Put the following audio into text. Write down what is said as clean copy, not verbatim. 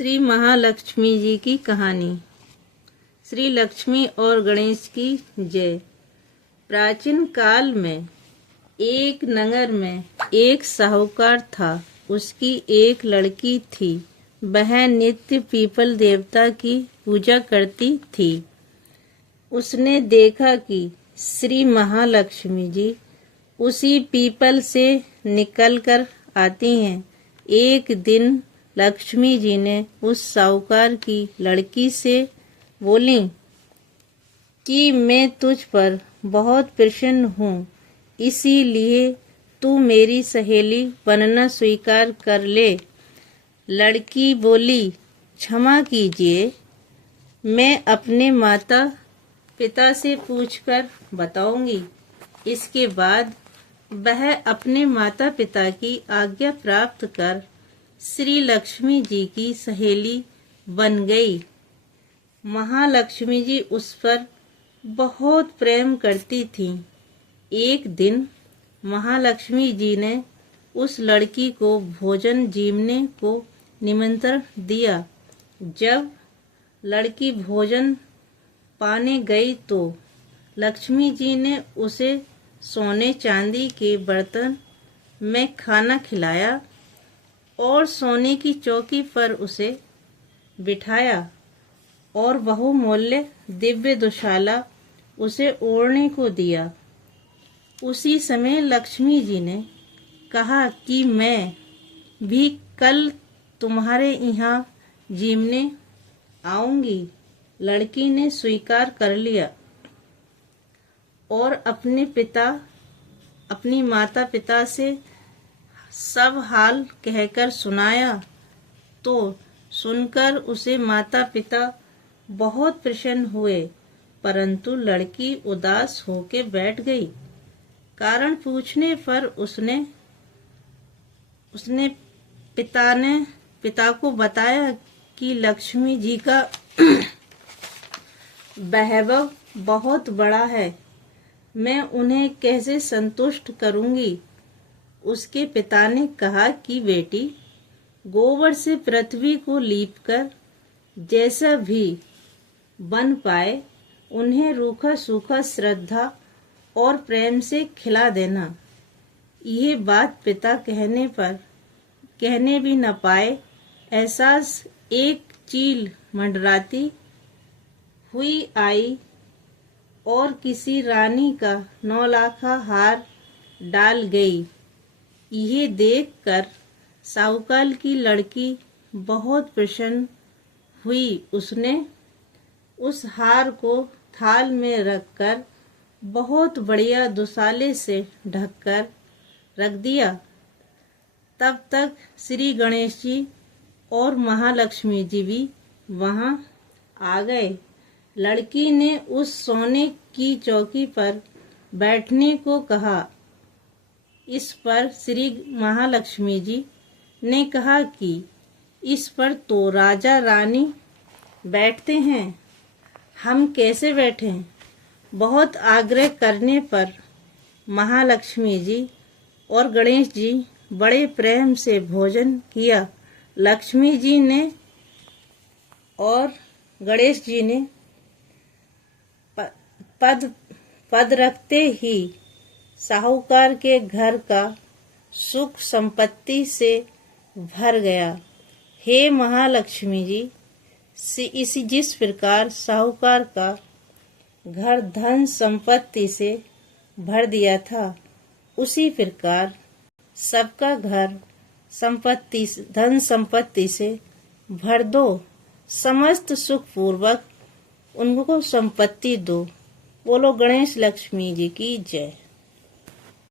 श्री महालक्ष्मी जी की कहानी। श्री लक्ष्मी और गणेश की जय। प्राचीन काल में एक नगर में एक साहूकार था। उसकी एक लड़की थी। वह नित्य पीपल देवता की पूजा करती थी। उसने देखा कि श्री महालक्ष्मी जी उसी पीपल से निकलकर आती हैं। एक दिन लक्ष्मी जी ने उस साहूकार की लड़की से बोली कि मैं तुझ पर बहुत प्रसन्न हूँ, इसीलिए तू मेरी सहेली बनना स्वीकार कर ले। लड़की बोली, क्षमा कीजिए, मैं अपने माता पिता से पूछकर बताऊंगी। इसके बाद वह अपने माता पिता की आज्ञा प्राप्त कर श्री लक्ष्मी जी की सहेली बन गई। महालक्ष्मी जी उस पर बहुत प्रेम करती थीं। एक दिन महालक्ष्मी जी ने उस लड़की को भोजन जीवने को निमंत्रण दिया। जब लड़की भोजन पाने गई तो लक्ष्मी जी ने उसे सोने चांदी के बर्तन में खाना खिलाया और सोने की चौकी पर उसे बिठाया और बहुमूल्य दिव्य दुशाला उसे ओढ़ने को दिया। उसी समय लक्ष्मी जी ने कहा कि मैं भी कल तुम्हारे यहाँ जीवने आऊंगी। लड़की ने स्वीकार कर लिया और अपनी माता पिता से सब हाल कहकर सुनाया। तो सुनकर उसे माता पिता बहुत प्रसन्न हुए, परंतु लड़की उदास होकर बैठ गई। कारण पूछने पर उसने पिता को बताया कि लक्ष्मी जी का वैभव बहुत बड़ा है, मैं उन्हें कैसे संतुष्ट करूंगी। उसके पिता ने कहा कि बेटी, गोबर से पृथ्वी को लीपकर जैसा भी बन पाए उन्हें रूखा सूखा श्रद्धा और प्रेम से खिला देना। यह बात पिता कहने भी न पाए। एहसास एक चील मंडराती हुई आई और किसी रानी का 9 लाखा हार डाल गई। यह देखकर साहूकार की लड़की बहुत प्रसन्न हुई। उसने उस हार को थाल में रखकर बहुत बढ़िया दुशाले से ढककर रख दिया। तब तक श्री गणेश जी और महालक्ष्मी जी भी वहां आ गए। लड़की ने उस सोने की चौकी पर बैठने को कहा। इस पर श्री महालक्ष्मी जी ने कहा कि इस पर तो राजा रानी बैठते हैं, हम कैसे बैठें। बहुत आग्रह करने पर महालक्ष्मी जी और गणेश जी बड़े प्रेम से भोजन किया। लक्ष्मी जी ने और गणेश जी ने पद रखते ही साहूकार के घर का सुख संपत्ति से भर गया। हे महालक्ष्मी जी, जिस प्रकार साहूकार का घर धन संपत्ति से भर दिया था, उसी प्रकार सबका घर धन संपत्ति से भर दो। समस्त सुख पूर्वक उनको संपत्ति दो। बोलो गणेश लक्ष्मी जी की जय।